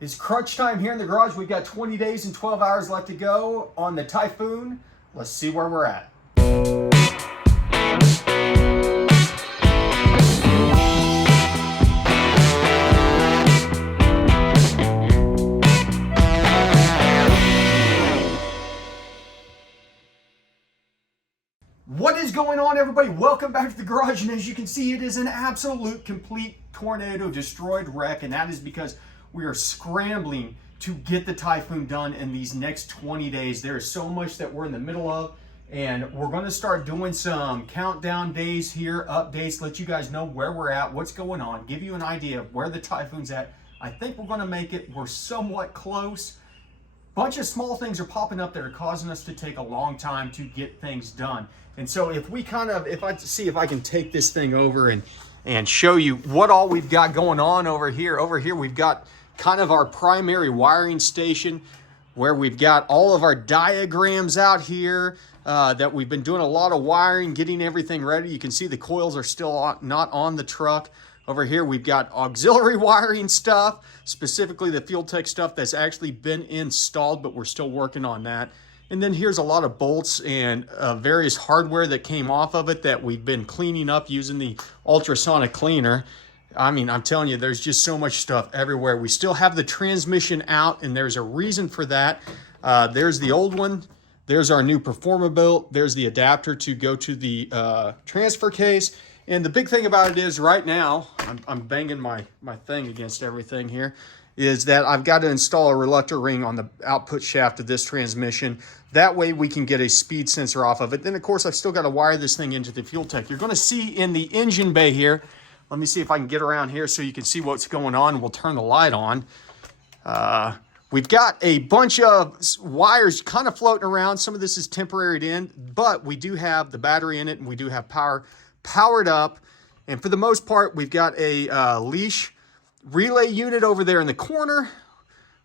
It's crunch time here in the garage. We've got 20 days and 12 hours left to go on the Typhoon. Let's see where we're at. What is going on, everybody? Welcome back to the garage, and as you can see, it is an absolute complete tornado destroyed wreck, and that is because we are scrambling to get the Typhoon done in these next 20 days. There is so much that we're in the middle of, and we're going to start doing some countdown days here, updates, let you guys know where we're at, what's going on, give you an idea of where the Typhoon's at. I think we're going to make it. We're somewhat close. Bunch of small things are popping up that are causing us to take a long time to get things done. And so if I see if I can take this thing over and show you what all we've got going on over here. Over here we've got kind of our primary wiring station where we've got all of our diagrams out here that we've been doing a lot of wiring, getting everything ready. You can see the coils are still not on the truck. Over here, we've got auxiliary wiring stuff, specifically the Fuel Tech stuff that's actually been installed, but we're still working on that. And then here's a lot of bolts and various hardware that came off of it that we've been cleaning up using the ultrasonic cleaner. I mean, I'm telling you, there's just so much stuff everywhere. We still have the transmission out, and there's a reason for that. There's the old one. There's our new Performer built. There's the adapter to go to the transfer case. And the big thing about it is right now, I'm banging my thing against everything here, is that I've got to install a reluctor ring on the output shaft of this transmission. That way we can get a speed sensor off of it. Then, of course, I've still got to wire this thing into the Fuel Tech. You're going to see in the engine bay here, let me see if I can get around here so you can see what's going on. We'll turn the light on. We've got a bunch of wires kind of floating around. Some of this is temporary in, but we do have the battery in it, and we do have powered up. And for the most part, we've got a leash relay unit over there in the corner.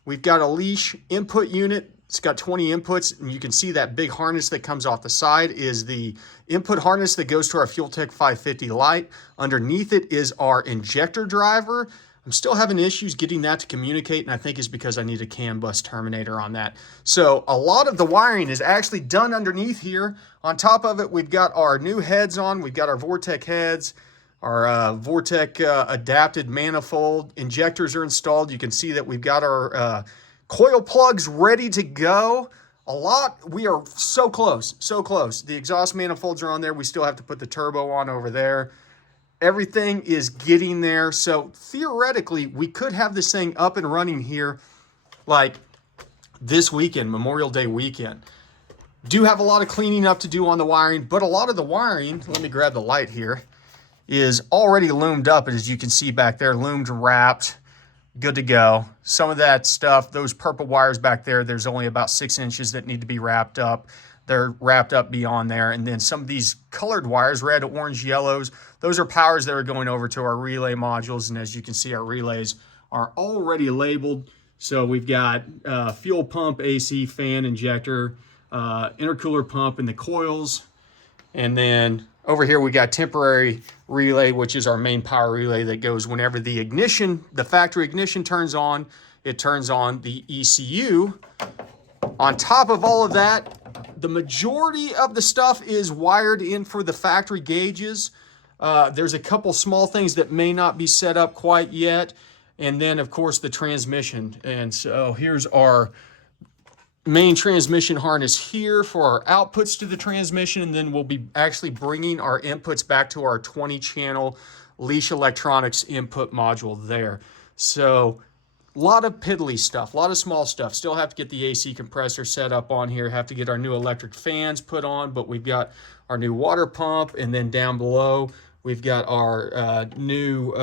We've got a leash input unit. It's got 20 inputs, and you can see that big harness that comes off the side is the input harness that goes to our Fuel Tech 550 light. Underneath it is our injector driver. I'm still having issues getting that to communicate, and I think it's because I need a CAN bus terminator on that. So a lot of the wiring is actually done underneath here. On top of it, we've got our new heads on. We've got our Vortec heads, our Vortec adapted manifold. Injectors are installed. You can see that we've got our coil plugs ready to go. We are so close, so close. The exhaust manifolds are on there. We still have to put the turbo on over there. Everything is getting there. So theoretically, we could have this thing up and running here like this weekend, Memorial Day weekend. Do have a lot of cleaning up to do on the wiring, but a lot of the wiring, let me grab the light here, is already loomed up. As you can see back there, loomed, wrapped, good to go. Some of that stuff, those purple wires back there, there's only about 6 inches that need to be wrapped up. They're wrapped up beyond there. And then some of these colored wires, red, orange, yellows, those are powers that are going over to our relay modules. And as you can see, our relays are already labeled. So we've got fuel pump, AC, fan, injector, intercooler pump, and the coils. And then over here we got temporary relay, which is our main power relay that goes whenever the ignition, the factory ignition turns on, it turns on the ECU. On top of all of that, the majority of the stuff is wired in for the factory gauges. There's a couple small things that may not be set up quite yet. And then, of course, the transmission. And so here's our main transmission harness here for our outputs to the transmission. And then we'll be actually bringing our inputs back to our 20-channel leash electronics input module there. So a lot of piddly stuff, a lot of small stuff. Still have to get the AC compressor set up on here, have to get our new electric fans put on, but we've got our new water pump, and then down below, we've got our new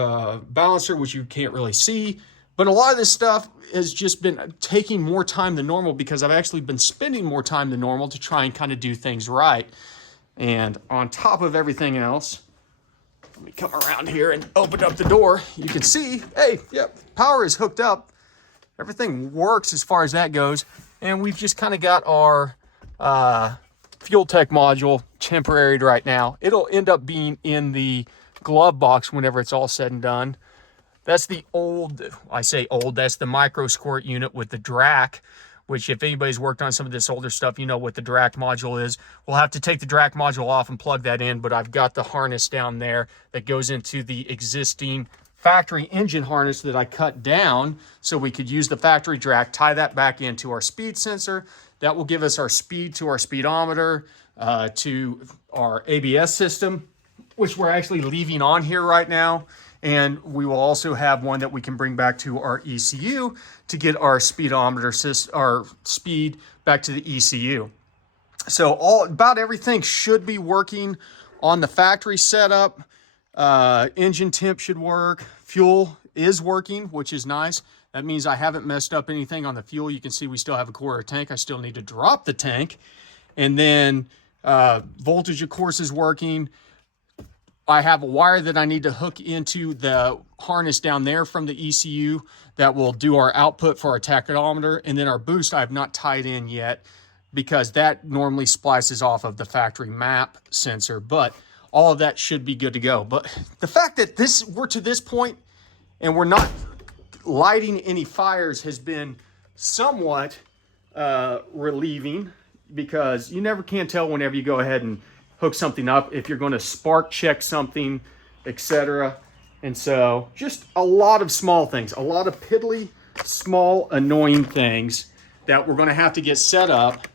balancer, which you can't really see. But a lot of this stuff has just been taking more time than normal because I've actually been spending more time than normal to try and kind of do things right. And on top of everything else, let me come around here and open up the door. You can see, hey, yep, power is hooked up. Everything works as far as that goes. And we've just kind of got our Fuel Tech module temporary right now. It'll end up being in the glove box whenever it's all said and done. That's the old, I say old, that's the micro squirt unit with the DRAC, which if anybody's worked on some of this older stuff, you know what the DRAC module is. We'll have to take the DRAC module off and plug that in, but I've got the harness down there that goes into the existing factory engine harness that I cut down so we could use the factory DRAC, tie that back into our speed sensor. That will give us our speed to our speedometer, to our ABS system, which we're actually leaving on here right now. And we will also have one that we can bring back to our ECU to get our speedometer, our speed back to the ECU. So about everything should be working on the factory setup. Engine temp should work. Fuel is working, which is nice. That means I haven't messed up anything on the fuel. You can see we still have a quarter tank. I still need to drop the tank. And then voltage, of course, is working. I have a wire that I need to hook into the harness down there from the ECU that will do our output for our tachometer. And then our boost I have not tied in yet because that normally splices off of the factory map sensor. But all of that should be good to go. But the fact that we're to this point and we're not lighting any fires has been somewhat relieving, because you never can tell whenever you go ahead and hook something up if you're going to spark check something, etc. And so just a lot of small things, a lot of piddly, small, annoying things that we're going to have to get set up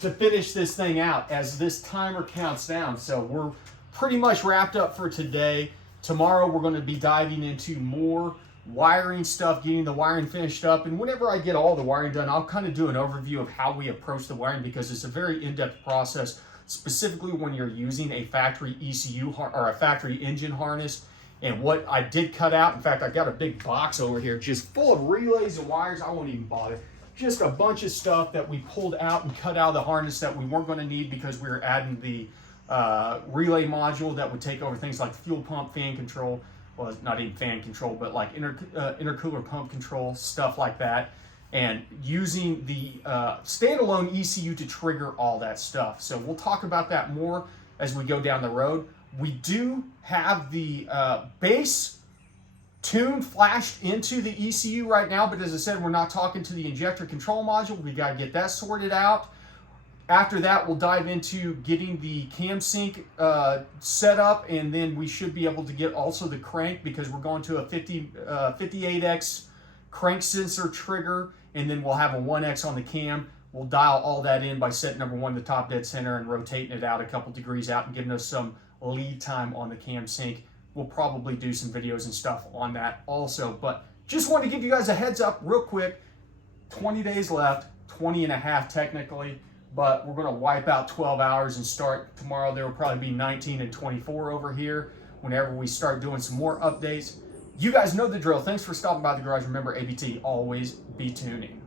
to finish this thing out as this timer counts down. So we're pretty much wrapped up for today. Tomorrow we're going to be diving into more wiring stuff, getting the wiring finished up. And whenever I get all the wiring done, I'll kind of do an overview of how we approach the wiring, because it's a very in-depth process, specifically when you're using a factory ECU or a factory engine harness. And what I did cut out, in fact, I've got a big box over here just full of relays and wires. I won't even bother. Just a bunch of stuff that we pulled out and cut out of the harness that we weren't going to need because we were adding the relay module that would take over things like fuel pump, fan control. Well, not even fan control, but like intercooler pump control, stuff like that. And using the standalone ECU to trigger all that stuff. So we'll talk about that more as we go down the road. We do have the base tune flashed into the ECU right now, but as I said, we're not talking to the injector control module. We've got to get that sorted out. After that, we'll dive into getting the cam sync set up, and then we should be able to get also the crank, because we're going to a 58X crank sensor trigger, and then we'll have a 1X on the cam. We'll dial all that in by setting number 1 to top dead center and rotating it out a couple degrees out and giving us some lead time on the cam sync. We'll probably do some videos and stuff on that also, but just wanted to give you guys a heads up real quick. 20 days left, 20 and a half technically, but we're going to wipe out 12 hours and start tomorrow. There will probably be 19 and 24 over here whenever we start doing some more updates. You guys know the drill. Thanks for stopping by the garage. Remember, ABT, always be tuning.